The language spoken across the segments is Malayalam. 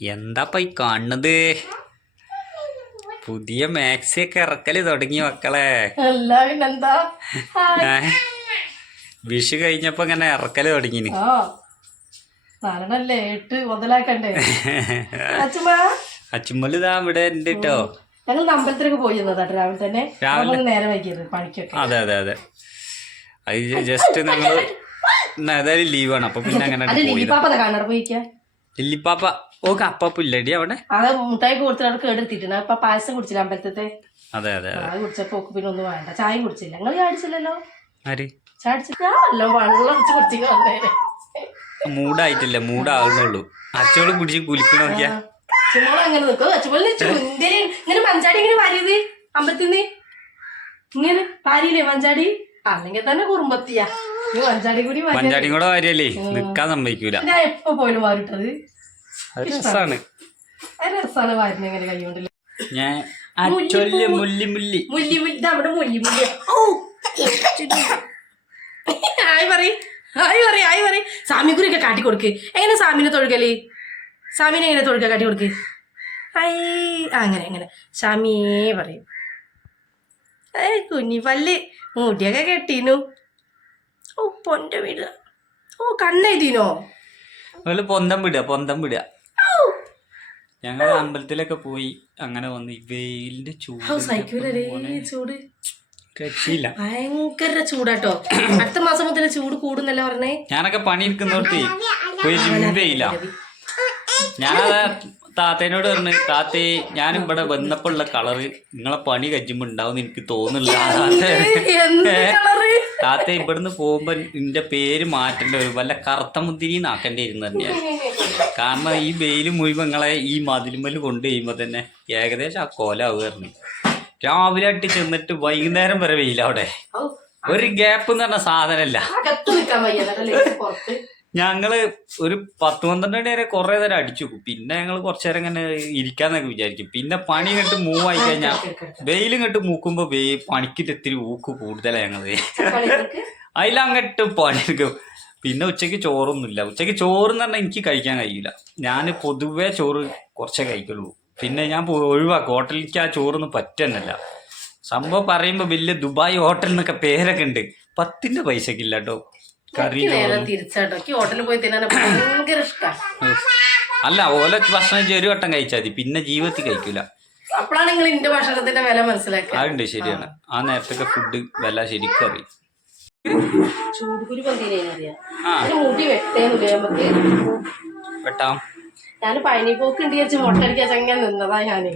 എന്താപ്പ ഈ കാണുന്നത്? പുതിയ മാക്സി ഒക്കെ ഇറക്കല് തുടങ്ങി മക്കളെ. എന്താ വിഷു കഴിഞ്ഞപ്പോ ഇങ്ങനെ ഇറക്കല് തുടങ്ങിന്. മുതലാക്കണ്ടേ അച്ചുമ്മല് ഇതാ ഇവിടെ ഉണ്ട് കേട്ടോ. ഞങ്ങൾ അമ്പലത്തിലേക്ക് പോയി രാവിലെ തന്നെ. നേരെ വൈകിയത് പണിക്കൊക്കെ. അതെ അതെ അതെ. അത് ജസ്റ്റ് ഞങ്ങൾ ഏതായാലും ലീവാണ്, അപ്പൊ പിന്നെ അങ്ങനെ ലില്ലിപ്പാപ്പ ഓക്കെ അപ്പാപ്പ ഇല്ലടി അവിടെ. അത് മുട്ടായി കൊടുത്തിട്ട് കേടെടുത്തിട്ടുണ്ട്. അപ്പൊ പായസം കുടിച്ചില്ല അമ്പലത്തെ. അതെ അതെ അത് കുടിച്ചപ്പോ പിന്നെ ഒന്നും വേണ്ട. ചായയും കുടിച്ചില്ല. നിങ്ങൾ ചായ അടിച്ചില്ലല്ലോ? ആര് ചായ അടിച്ചില്ലോ? വെള്ളം അടിച്ച് കുടിച്ചിട്ട് മൂടായിട്ടില്ല, മൂടാവുന്നുള്ളൂ. അച്ചോള് കുടിച്ച് കുലിക്കണ നോക്കിയാ ചുമോള് അങ്ങനെ നിൽക്കും. അച്ചുപോലെ ഇങ്ങനെ മഞ്ചാടി ഇങ്ങനെ വാരിയത് അമ്പലത്തിന്ന് ഇങ്ങനെ വാരിയില്ലേ മഞ്ചാടി? അല്ലെങ്കിൽ തന്നെ കുറുമ്പത്തിയാ. മഞ്ചാടി കൂടെ വാരിയല്ലേ നിക്കാൻ സമ്മതിക്കൂല. ഞാൻ എപ്പോ പോലും വാരിട്ടത് രസാണ്. രസാണ് വാരുന്നത് ഇങ്ങനെ കൈ കൊണ്ടില്ല. ഞാൻ മുല്ലി മുല്ലി നമ്മുടെ മുല്ലി മുല്ലി. ആയി പറയും സാമിക്കുരിയൊക്കെ കാട്ടി കൊടുക്ക്. എങ്ങനെ സാമിനെ തൊഴുകല്? സാമിനെ എങ്ങനെ തൊഴുക കാട്ടി കൊടുക്ക്? അങ്ങനെ അങ്ങനെ സാമിയേ പറയും. കുഞ്ഞി പല്ല് മുടിയൊക്കെ കെട്ടീനു. ഓ പൊന്റെ വീട്. ഓ കണ്ണെഴുതീനോ? പൊന്തം വിടുക. ഞങ്ങൾ അമ്പലത്തിലൊക്കെ പോയി അങ്ങനെ വന്ന് ഈ വെയിലിന്റെ ചൂട് രക്ഷയില്ല. ഭയങ്കര ചൂടാട്ടോ. അടുത്ത മാസം മുതൽ ചൂട് കൂടുന്നല്ലേ പറഞ്ഞേ. ഞാനൊക്കെ പണിയെടുക്കുന്നോടത്ത് പോയി വെയില. ഞാനത് താത്തേനോട് പറഞ്ഞു, താത്തേ ഞാനും ഇവിടെ വന്നപ്പോ ഉള്ള കളറ് നിങ്ങളെ പണി കജ്ജുമ്പോ ഉണ്ടാവും എനിക്ക് തോന്നുന്നില്ല. താത്ത ഇവിടുന്ന് പോകുമ്പോ നിന്റെ പേര് മാറ്റേണ്ടി വരും, വല്ല കറുത്ത മുന്തിരി നാക്കേണ്ടി വരുന്ന തന്നെയാണ്. കാരണം ഈ വെയില് മുഴുവൻ നിങ്ങളെ ഈ മതിലുമ്മല് കൊണ്ട് കഴിയുമ്പോ തന്നെ ഏകദേശം ആ കോലാവുകയായിരുന്നു. രാവിലെ ആയിട്ട് ചെന്നിട്ട് വൈകുന്നേരം വരെ വെയില. അവിടെ ഒരു ഗ്യാപ്പ് എന്ന് പറഞ്ഞ സാധനമല്ല. ഞങ്ങള് ഒരു 10-12 മണി വരെ കുറെ നേരം അടിച്ചു. പിന്നെ ഞങ്ങൾ കുറച്ചു നേരം ഇങ്ങനെ ഇരിക്കാന്നൊക്കെ വിചാരിക്കും. പിന്നെ പണി കെട്ട് മൂവ് ആയി കഴിഞ്ഞാൽ വെയിലും കെട്ട് മൂക്കുമ്പോ പണിക്കിട്ട് ഇത്തിരി ഊക്ക് കൂടുതലാണ് ഞങ്ങള്. അതിലങ്ങട്ട് പണിയെടുക്കും. പിന്നെ ഉച്ചയ്ക്ക് ചോറൊന്നുമില്ല. ഉച്ചയ്ക്ക് ചോറെന്ന് പറഞ്ഞാൽ എനിക്ക് കഴിക്കാൻ കഴിയില്ല. ഞാൻ പൊതുവേ ചോറ് കുറച്ചേ കഴിക്കുള്ളൂ. പിന്നെ ഞാൻ ഒഴിവാക്കും. ഹോട്ടലിലേക്ക് ആ ചോറൊന്നും പറ്റുന്നില്ല. സംഭവം പറയുമ്പോ വലിയ ദുബായ് ഹോട്ടൽ എന്നൊക്കെ പേരൊക്കെ ഉണ്ട്. 10 പൈസക്കില്ല കേട്ടോ കറി. അല്ല ഓല ഭക്ഷണം ഒരു വട്ടം കഴിച്ചാൽ മതി, പിന്നെ ജീവിതത്തിൽ കഴിക്കൂല. അപ്പോഴാണ് നിങ്ങൾ എന്റെ ഭക്ഷണത്തിന്റെ വില മനസ്സിലാക്കുക. അതുണ്ട്, ശരിയാണ്. ആ നേരത്തൊക്കെ ഫുഡ് വില ശരിക്കും അറിയും. വെട്ടാം. ഞാൻ പനിപോക്ക് ഉണ്ട് വിചാരിച്ച് മുട്ടടിക്കാൻ അങ്ങനെ നിന്നതാ ഞാന്.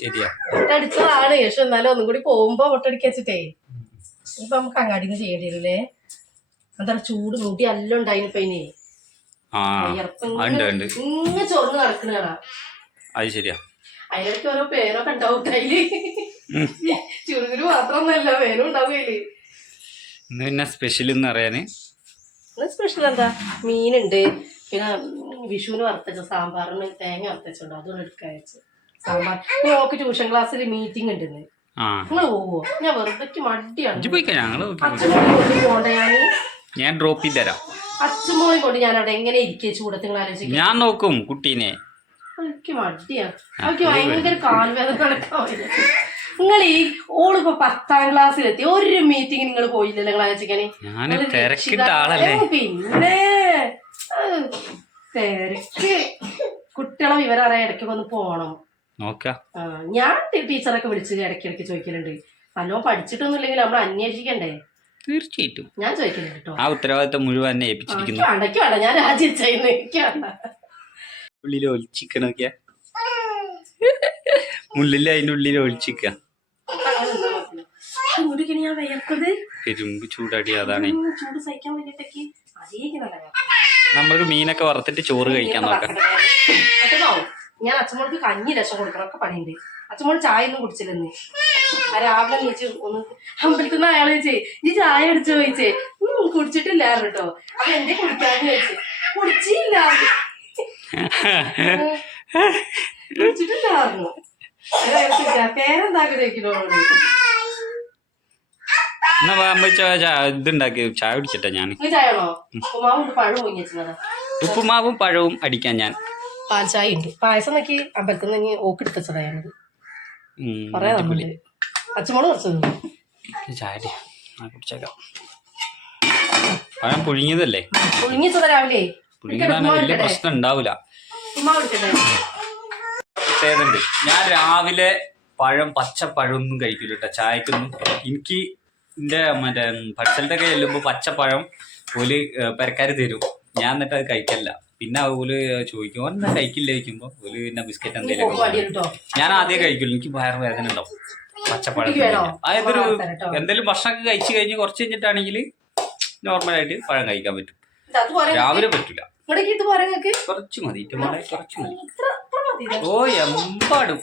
ശരിയാ, മുട്ടടിച്ചതാണ്. പക്ഷെ എന്നാലും ഒന്നും കൂടി പോകുമ്പോ മുട്ടടിക്കച്ചിട്ടേ ഇപ്പൊ നമുക്ക് അങ്ങാടിന്ന് ചെയ്യേണ്ടി വരില്ലേ? എന്താ ചൂട് മുടി എല്ലാം ഉണ്ടായിപ്പോ ഇനി ഇങ്ങനെ ചൊറന്ന് നടക്കണ. അത് ശരിയാ. അതിനൊക്കെ ഓരോ പേരൊക്കെ ഉണ്ടാവും കയ്യില്. ചുടുകുരു മാത്രമൊന്നല്ല, പേരും ഉണ്ടാവും കയ്യില്. പിന്നെ സ്പെഷ്യൽ എന്ന് പറയാന് സ്പെഷ്യൽ എന്താ? മീനുണ്ട്. പിന്നെ വിഷുവിന് വറുത്തച്ച സാമ്പാറിന് തേങ്ങ വറുത്തച്ചുണ്ട്, അതൊന്നും എടുക്കാൻ വെച്ചു. സാമ്പാർ നോക്ക് ട്യൂഷൻ ക്ലാസ്സിൽ മീറ്റിംഗ് ഉണ്ടെന്ന്. നിങ്ങൾ പോവോ? ഞാൻ വെറുതെ മടിയാണ്. പോണ്ടേ? ഞാൻ ഡ്രോപ്പ് ചെയ്ത് തരാം. അച്ഛമോളെ കൊണ്ട് ഞാൻ അവിടെ എങ്ങനെ ഇരിക്കുക ചൂടത്ത്? നിങ്ങൾ ആലോചിക്കും. ഞാൻ നോക്കും കുട്ടീനെ. എനിക്ക് മടിയാണ്. അവർക്ക് ഭയങ്കര കാൽവേദന നടക്കാൻ. നിങ്ങൾ ഈ ഓളിപ്പോ 10ാം ക്ലാസ്സിലെത്തി, ഒരു മീറ്റിംഗ് നിങ്ങൾ പോയില്ലല്ലോ? നിങ്ങൾ ആലോചിക്കാന്. പിന്നെ തിരക്ക് കുട്ടികളെ വിവരം അറിയാൻ ഇടയ്ക്കൊക്കെ ഒന്ന് പോണം. ഞാൻ ടീച്ചറൊക്കെ വിളിച്ച് ഇടയ്ക്കിടയ്ക്ക് ചോദിക്കലുണ്ട്. നല്ലോണം പഠിച്ചിട്ടൊന്നും ഇല്ലെങ്കിൽ നമ്മൾ അന്വേഷിക്കണ്ടേ? തീർച്ചയായിട്ടും ഞാൻ ചോദിക്കലുണ്ട് കേട്ടോ. ആ ഉത്തരവാദിത്തം മുഴുവൻ ഏൽപ്പിച്ചിരിക്കുന്നു. വേണ്ട, ഞാൻ രാജിവെച്ചു. എനിക്ക് വേണ്ട. ഉള്ളിൽ ഒളിച്ചിക്കണൊക്കെയാ, മുള്ളില് അതിന്റെ ഉള്ളിൽ ഒളിച്ചിക്ക. ഞാൻ വയ്യക്കത് ഇരുമ്പ് ചൂടടി. അതാണ് ചൂട് സഹിക്കാൻ വേണ്ടിട്ടേക്ക്. നമുക്ക് മീനൊക്കെ വറുത്തിട്ട് ചോറ് കഴിക്കാൻ നോക്കാം. ഞാൻ അച്ഛമ്മൾക്ക് കഞ്ഞി രസം കൊടുക്കണം, ഒക്കെ പണിയുണ്ട്. അച്ഛമ്മോള് ചായ ഒന്നും കുടിച്ചില്ലെന്ന്. രാവിലെ നീച്ച് ഒന്ന് അമ്പലത്തിൽ നിന്ന് അയാൾ ചോദിച്ചേ, ഈ ചായ അടിച്ചു ചോദിച്ചേ. കുടിച്ചിട്ടില്ലായിരുന്നു കേട്ടോ. അപ്പൊ എന്റെ കുടിക്കാന്ന് ചോദിച്ചേ. കുടിച്ചിട്ടില്ലായിരുന്നു. പേരെന്താക്കി ചോദിക്കണോട്. ഇതുണ്ടാക്കി ചായ കുടിച്ചിട്ടാ ഞാൻ. ചായയാണോ? ഉപ്പുമാവുണ്ട്, പഴം പൊങ്ങി വെച്ചതാ. ഉപ്പുമാവും പഴവും അടിക്കാൻ ഞാൻ. പാൽച്ചായ ഉണ്ട്. പായസം നോക്കി അമ്പലത്തിൽ നിന്ന് ഓക്കെടുത്തതായത് കൊറേ തമ്മില്. അച്ഛമോള് കുറച്ച് ചായ കുടിച്ചേക്കാം. പഴം പുഴുങ്ങിയതല്ലേ? പുഴുങ്ങിച്ചത് രാവിലെ. പുഴുങ്ങിയതാണ്, വലിയ പ്രശ്നം ഉണ്ടാവില്ല. ഞാൻ രാവിലെ പഴം പച്ചപ്പഴം ഒന്നും കഴിക്കില്ല കേട്ടോ ചായക്കൊന്നും. എനിക്ക് എന്റെ മറ്റേ പഠിച്ചലിന്റെ ഒക്കെ ചെല്ലുമ്പോ പച്ചപ്പഴം ഓല് പെരക്കാര് തരും. ഞാൻ എന്നിട്ട് അത് കഴിക്കല്ല. പിന്നെ അതുപോലെ ചോദിക്കും എന്താ കഴിക്കില്ല ചോദിക്കുമ്പോ ഓല് പിന്നെ ബിസ്ക്കറ്റ് എന്തെങ്കിലും. ഞാൻ ആദ്യം കഴിക്കില്ല, എനിക്ക് വയറ് വേദന ഉണ്ടാവും പച്ചപ്പഴം. അതൊരു എന്തെങ്കിലും ഭക്ഷണമൊക്കെ കഴിച്ചു കഴിഞ്ഞ് കുറച്ച് കഴിഞ്ഞിട്ടാണെങ്കിൽ നോർമലായിട്ട് പഴം കഴിക്കാൻ പറ്റും. രാവിലെ പറ്റൂല. കുറച്ച് മതി, കുറച്ച് മതി. ഓ എമ്പാടും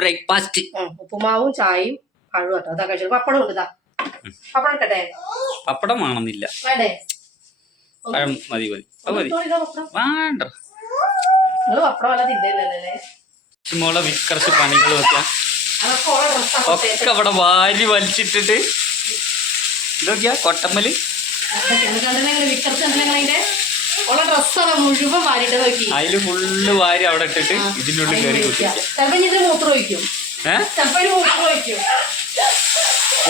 ബ്രേക്ക്ഫാസ്റ്റ് ഉപ്പുമാവും ചായയും പഴവും കേട്ടോ. അതാ കഴിച്ചത്. പപ്പടം ഉണ്ട്. പപ്പടം ഇട്ടട്ടെ? പപ്പടം വേണമെന്നില്ല, വേണ്ടേ? പഴം മതി മതി. വേണ്ട പപ്പടം വല്ല തിന്നല്ലേ? മോളെ വിക്കർച്ച് പണികൾ വെക്കാം ഒക്കെ അവിടെ വാരി വലിച്ചിട്ടിട്ട് ഇതൊക്കെയാ കൊട്ടമ്മല് മുഴുവൻ വാരിട്ട് നോക്കി. അതില് ഫുള്ള് വാരി അവിടെ ഇട്ടിട്ട് ഇതിനുള്ളിൽ കയറി മൂത്രം ഒഴിക്കും.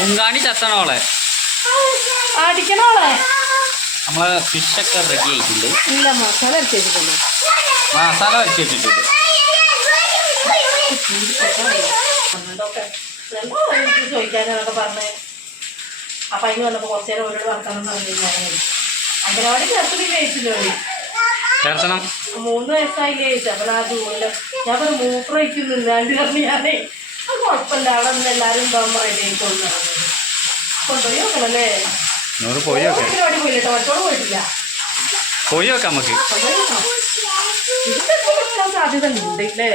ഉങ്കാണി ചത്തണോളെ അടിക്കണോളെ. നമ്മളെ ഫിഷൊക്കെ റെഡി ആയിട്ടുണ്ട്. ഇല്ല, മസാല അരച്ച് വെച്ചിട്ടുണ്ട്. മസാല വരച്ച് വെച്ചിട്ടുണ്ട്. ചോദിക്കാനൊക്കെ പറഞ്ഞേ. അപ്പൊ അതിന് വന്നപ്പോ കുറച്ചു നേരം ഓരോട് വർത്താനം പറഞ്ഞു. അംഗനവാടി ചേർത്തിട്ട് കഴിച്ചില്ലോ. ചേർത്തണം. 3 വയസ്സായില്ലേ ചോദിച്ചു. അപ്പൊ ആ ജൂണില് ഞാൻ പറഞ്ഞു മൂത്രമൊഴിക്കുന്നില്ലാണ്ട് പറഞ്ഞു. ഞാനേ അത് കുഴപ്പമില്ല, അവിടെ നിന്ന് എല്ലാരും ഉണ്ടാവുമ്പോ റെഡി ആയിക്കൊണ്ടു കൊണ്ടുപോയി നോക്കണല്ലേ. പരിപാടി പോയിട്ടോ, മറ്റോട് പോയിട്ടില്ല. പോയി നോക്കാം നമുക്ക്. സാധ്യത ഉണ്ട് ഇല്ലേ?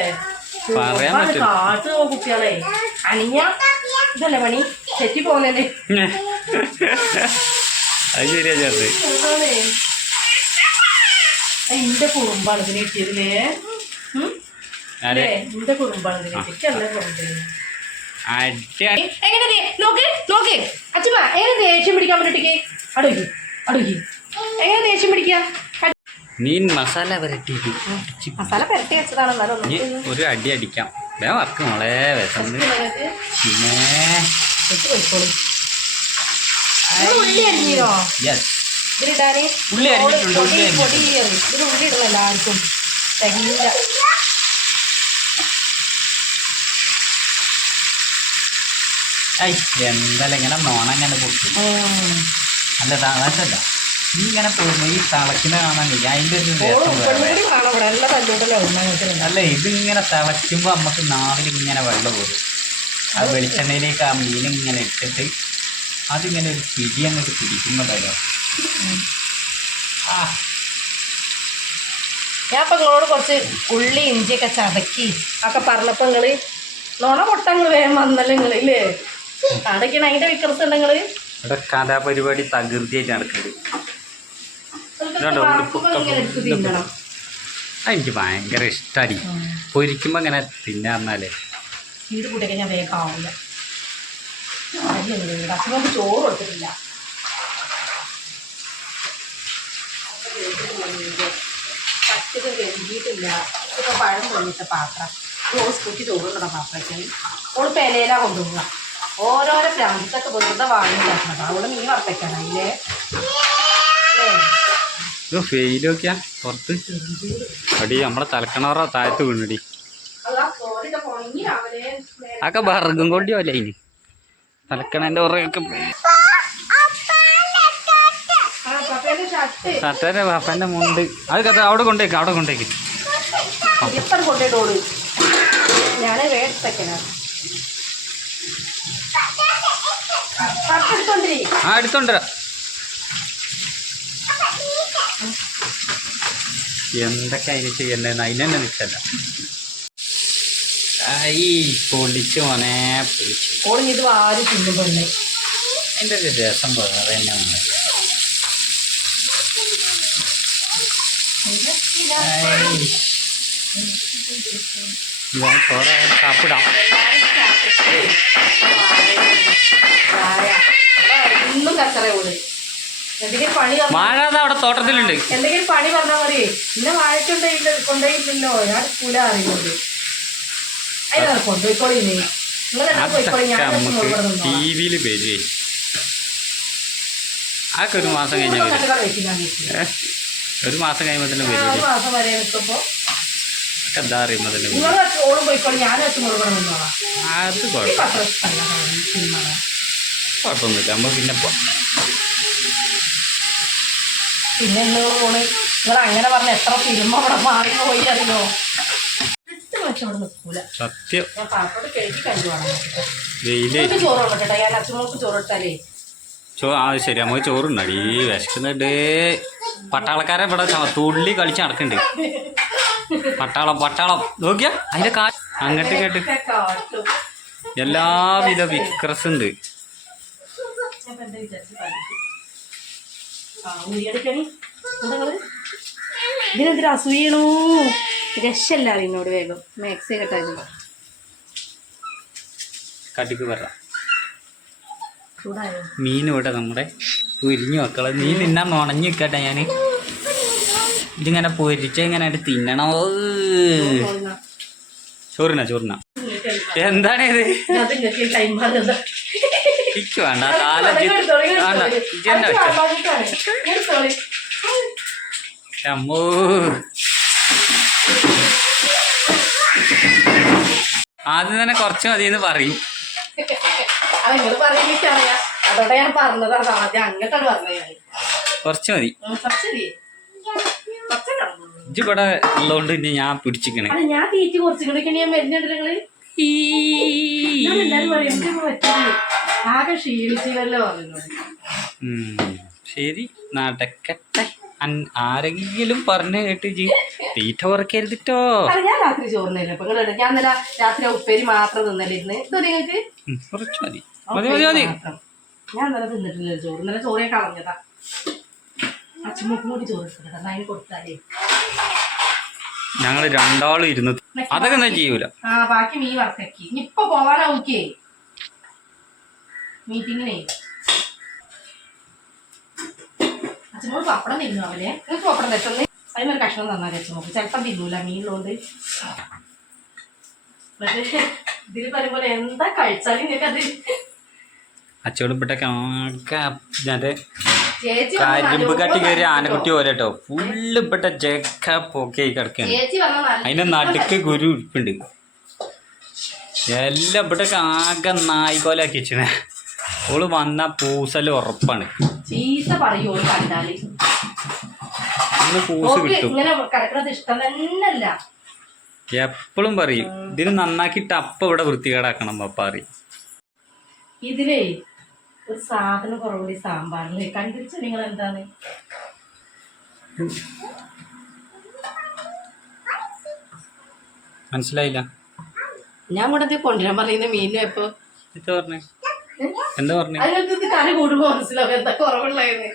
കാട്ട് കുട്ടികളെ അണിഞ്ഞ ഇതല്ലേ പണി, തെറ്റി പോകുന്നല്ലേ. അത് ശരിയാ ചേർത്ത്. എന്റെ കുറുമ്പാണ് ഇതിന് കിട്ടിയതില്ലേ. എന്റെ കുറുമ്പാണ് ഇതിന് കിട്ടിയല്ലേ. എങ്ങനെ നോക്ക് നോക്ക് അച്ഛമ്മ, എങ്ങനെ ദേഷ്യം പിടിക്കാൻ വേണ്ടിട്ടേക്ക് അടുക്കി അടുക്കി എങ്ങനെ ദേഷ്യം പിടിക്കുക? മീൻ മസാല പുരട്ടി മസാല പുരട്ടി വെച്ചതാണ്. ഒരു അടി അടിക്കാം. വർക്ക് മോളെ വിശന്ന്. പിന്നെ ഉള്ളി അരിഞ്ഞോ? ഇതിലിടാന് ഉള്ളി അരിഞ്ഞിട്ടുണ്ട്. പൊടി ഇതിന് ഉള്ളി ഇടണം എല്ലാവർക്കും. തകില്ല എന്തായാലും ഇങ്ങനെ നോണങ്ങനെ പൊട്ടും. അല്ല താഴല്ല ഇങ്ങനെ പോകുമ്പോ ഈ തിളക്കിനെ കാണാനില്ല, അതിൻ്റെ ഒരു രസം അല്ല. ഇതിങ്ങനെ തിളയ്ക്കുമ്പോ നമുക്ക് നാവിൽ ഇങ്ങനെ വെള്ളം പോകും. ആ വെളിച്ചെണ്ണയിലേക്ക് ആ മീനിങ്ങനെ ഇട്ടിട്ട് അതിങ്ങനെ ഒരു പിടി അങ്ങോട്ട് പിടിക്കുന്നതല്ലോ. ഞാൻ ഇപ്പൊ നിങ്ങളോട് കുറച്ച് ഉള്ളി ഇഞ്ചിയൊക്കെ ചതക്കി ഒക്കെ പറഞ്ഞപ്പോ നിങ്ങള് നോണ പൊട്ടങ്ങള് വേഗം വന്നല്ലോ നിങ്ങള് ഇല്ലേ? അടയ്ക്കണ അതിന്റെ വിക്രസ് ഉണ്ടെങ്കില് ഇവിടെ കലാപരിപാടി തകൃതിയായിട്ട് നടക്കുന്നത്. എനിക്ക് ഭയങ്കര ഇഷ്ടടി. പൊരിക്കുമ്പോ ഇങ്ങനെ തിന്നാർന്നാലേ ഇത് കൂട്ടിയൊക്കെ ഞാൻ വേഗം ആവില്ല. അച്ഛനൊന്നും ചോറ് കൊടുത്തിട്ടില്ല. പച്ചക്ക് കഴുകിയിട്ടില്ല. ഇപ്പൊ പഴം പൊന്നിച്ച പാത്രം സ്കൂട്ടി ചോറ് കൊണ്ട പാത്രത്തിൽ ഓള് പെലയിലാ കൊണ്ടുപോവുക. ഓരോരോ പ്രാന്തത്തൊക്കെ വെറുതെ വാങ്ങിയിട്ടാക്കുന്നത്. അവള് മീൻ വറുത്തേക്കാനായില്ലേ? ഫെയിലൊക്കെയാ പുറത്ത് അടി നമ്മളെ തലക്കണറ താഴത്ത് വീണടി. അതൊക്കെ ബർഗും കൊണ്ടിയല്ല ഇനി തലക്കണേൻ്റെ ഉറയൊക്കെ ഷർട്ടേൻ്റെ പാപ്പൻ്റെ മുണ്ട് അത് കഥ അവിടെ കൊണ്ടേക്ക് കൊണ്ടേട്ടോളൂ. ഞാൻ എടുത്തോണ്ടരാ. എന്തൊക്കെ അതിന് ചെയ്യണ്ടെന്ന് അതിനെന്നെ നിൽക്കല്ല. ഈ പൊളിച്ച് മോനെ പൊളിച്ച് ഇത് ആരും തിന്നുപോലെ അതിൻ്റെ ഒരു രസം വേറെ തന്നെ മോനെ. സാപ്പിടാം. ഒന്നും കച്ചറ ഓട്. എന്തെങ്കിലും പണി വാഴ അവിടെ തോട്ടത്തിലുണ്ട്. എന്തെങ്കിലും പണി പറഞ്ഞാൽ മതിയേ. ഇന്നെ കൊണ്ടുപോയില്ലല്ലോ, ഞാൻ എടുക്കൂല അറിയുന്നത്. അതിനാ കൊണ്ടുപോയിക്കോളി. ടിവിയില് പേര് അതൊക്കെ ഒരു മാസം കഴിഞ്ഞാൽ ഒരു മാസം കഴിയുമ്പോ തന്നെ വരും. മാസം വരെ നിൽക്കുമ്പോ എന്താ അറിയുമ്പോ തന്നെ ഓളും പോയിക്കോളി, ഞാൻ വെച്ച് മുഴുവൻ നിന്നോളാം. അത് കുഴപ്പമൊന്നുമില്ല. നമ്മൾ പിന്നെ നിങ്ങൾ പോണ് നിങ്ങൾ അങ്ങനെ പറഞ്ഞ എത്ര സിനിമ അവിടെ മാറിപ്പോയി അറിയോ. അവിടെ നിൽക്കൂല സത്യം. ഞാൻ പാപ്പോട് കഴുകി കഴിയുവാണ്. വെയില് ചോറ് കൊണ്ടിട്ടെ, ഞാൻ അച്ഛനോൾക്ക് ചോറ് ഇട്ടാലേ ശരി. നമുക്ക് ചോറുണ്ടാടി വിശക്കുന്നുണ്ട്. പട്ടാളക്കാരെ ഇവിടെ തുള്ളി കളിച്ച് നടക്കുന്നുണ്ട്. പട്ടാളം നോക്കിയാ അതിന്റെ അങ്ങോട്ട് കേട്ട് എല്ലാവിധ വിക്രസ് ഉണ്ട്. ഇതിനെന്തിനാ അസൂയണോ? രക്ഷല്ല എന്നോട് വേഗം മാക്സേ കെട്ടായിരുന്നു. കട്ടിക്ക് പറ ചൂടായോ? മീൻ ഇവിടെ നമ്മുടെ പൊരിഞ്ഞു മക്കളെ. മീൻ തിന്നാൻ നുണഞ്ഞു നിൽക്കട്ടെ. ഞാൻ ഇതിങ്ങനെ പൊരിച്ച ഇങ്ങനെ തിന്നണോ? ചോറിനാ എന്താണ് ഇത്? എനിക്ക് വേണ്ട. അമ്മോ ആദ്യം തന്നെ കുറച്ച് മതിയെന്ന് പറയും. അതോടെ ഞാൻ പറഞ്ഞതാണ്. ആദ്യം അങ്ങോട്ടാണ് പറഞ്ഞത്. കുറച്ച് മതി. ഇജ്ജ് ഇവിടെ ഉള്ളതുകൊണ്ട് ഇനി ഞാൻ പിടിച്ചിക്കണേ. ഞാൻ തീറ്റി കുറച്ചിക്കണേ. ഞാൻ വരുന്നുണ്ട്. ആകെ ക്ഷീണിച്ചല്ലോ പറഞ്ഞോട്. ശരി നടക്കട്ടെ. ആരെങ്കിലും പറഞ്ഞു കേട്ട് തീറ്റ കുറയ്ക്കരുതിട്ടോ. ഞാൻ രാത്രി ചോറിനില്ല. അപ്പൊ ഞാൻ ഇന്നലെ രാത്രി ഉപ്പേരി മാത്രം തിന്നലിരുന്ന്. ഇത് നിങ്ങൾക്ക് കുറച്ച് മതി. ഞാൻ ഇന്നലെ തിന്നിട്ടില്ല ചോറ്. ഇന്നലെ ചോറേ കളഞ്ഞതാ. അച്ഛമ്മക്കും കൂടി ചോറ് എടുത്തിട്ടാ. അതിന് കൊടുത്താലേ ഞങ്ങള് രണ്ടാളും ഇരുന്ന് അതൊക്കെ ഒന്നും ചെയ്യൂല. ബാക്കി മീൻ വറക്കി. ഇനിയിപ്പൊ പോവാനാവൂക്കേ മീറ്റിങ്ങിനെ. അച്ഛനോട് പപ്പടം തിന്നു അവനെ. നിങ്ങൾക്ക് പപ്പടം തെറ്റൊന്ന് അതിനൊരു കഷ്ണം തന്നാൽ അച്ഛനോക്ക്. ചിലപ്പം തിന്നൂല മീനിലുണ്ട്. പക്ഷേ ഇതിൽ പറയുമ്പോലെ എന്താ കഴിച്ചാലും നിങ്ങൾക്ക് അത് അച്ചോട് ഇവിടൊക്കെ കരിമ്പ് കട്ടി കയറി ആനക്കുട്ടി പോലെ കേട്ടോ. ഫുള്ള് ഇവിടെ ജഗ പോക്കെ കിടക്കാണ്. അതിന്റെ നടുക്ക് ഗുരു ഇരിപ്പുണ്ട്. എല്ലാം ഇവിടൊക്കെ ആകെ നായിക്കോലാക്കി വെച്ചേ. ഓള് വന്ന പൂസല് ഉറപ്പാണ്. പൂസ് കിട്ടും. എപ്പോഴും പറയും ഇതിന് നന്നാക്കിയിട്ട് അപ്പ ഇവിടെ വൃത്തികേടാക്കണം പപ്പ പറയും. ഇതിലേ ഒരു സാധനം കുറവുകൂടി സാമ്പാറില് കണ്ടിച്ച് നിങ്ങൾ എന്താണ് മനസ്സിലായില്ല. ഞാൻ കൂടെ കൊണ്ടുവരാൻ പറയുന്ന മീനും എപ്പോ എന്താ പറഞ്ഞു അതിനകത്ത് കറി കൂടുമ്പോ മനസ്സിലാവും എന്താ കുറവുള്ളതെന്ന്.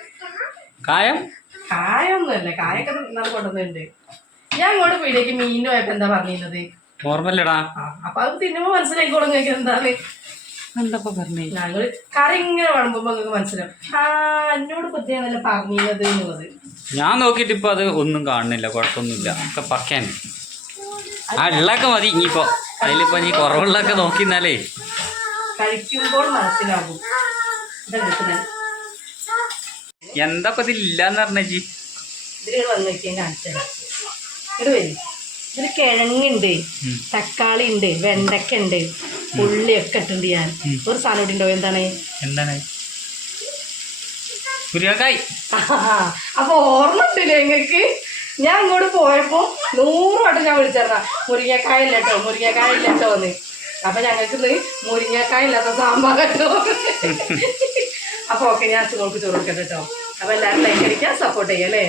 കായൊന്നുമല്ല, കായൊക്കെ നമ്മൾ കൊണ്ടുവന്നുണ്ട്. ഞാൻ ഇങ്ങോട്ട് പീടിയേക്ക് മീനും ആയപ്പോ എന്താ പറഞ്ഞിരുന്നത് ഓർമ്മല്ലടാ. അപ്പൊ അത് തിന്നുമ്പോ മനസ്സിലായിക്കോളും നിങ്ങൾക്ക് എന്താണ് ഞങ്ങള് കറി ഇങ്ങനെ വിളമ്പുമ്പോ നിങ്ങൾക്ക് മനസ്സിലാവും. എന്നോട് പറ്റിയാണല്ലോ പറഞ്ഞത് എന്നുള്ളത്. ഞാൻ നോക്കിട്ട് ഇപ്പൊ അത് ഒന്നും കാണുന്നില്ല. കുഴപ്പമൊന്നുമില്ല. ഒക്കെ പക്കാണ്. ആ ഉള്ളൊക്കെ മതി. ഇനിയിപ്പോ അതിലിപ്പോ നീ കുറവുള്ളൊക്കെ നോക്കിന്നാലേ കഴിക്കുമ്പോൾ മനസ്സിലാകും. എന്താ ഇപ്പൊ ഇതില്ലാന്ന് പറഞ്ഞ ജി ഇതിൽ വന്നു വെക്കാൻ കാണിച്ചത്. ഇവിടെ വരും. ഇതിൽ കിഴങ്ങുണ്ട്, തക്കാളി ഉണ്ട്, വെണ്ടക്ക ഉണ്ട്, ഉള്ളിയൊക്കെ ഇട്ടുണ്ട്. ഞാൻ ഒരു സാധനം ഇവിടെ ഉണ്ടോ? എന്താണ് മുരിങ്ങക്കായ്. അപ്പൊ ഓർമ്മ ഉണ്ടല്ലേ നിങ്ങൾക്ക്? ഞാൻ ഇങ്ങോട്ട് പോയപ്പോ 100 വട്ടം ഞാൻ വിളിച്ചറിഞ്ഞ മുരിങ്ങക്കായ ഇല്ലട്ടോ, മുരിങ്ങക്കായ ഇല്ലട്ടോന്ന്. അപ്പൊ ഞങ്ങൾക്ക് മുരിങ്ങക്കായ ഇല്ലാത്ത സാമ്പാർ കേട്ടോ. അപ്പൊ ഓക്കെ, ഞാൻ ചോർക്ക് ചോറ് കൊടുക്കട്ടെ കേട്ടോ. അപ്പൊ എല്ലാവരും ലൈക്ക് അടിക്കാൻ സപ്പോർട്ട് ചെയ്യാം അല്ലേ.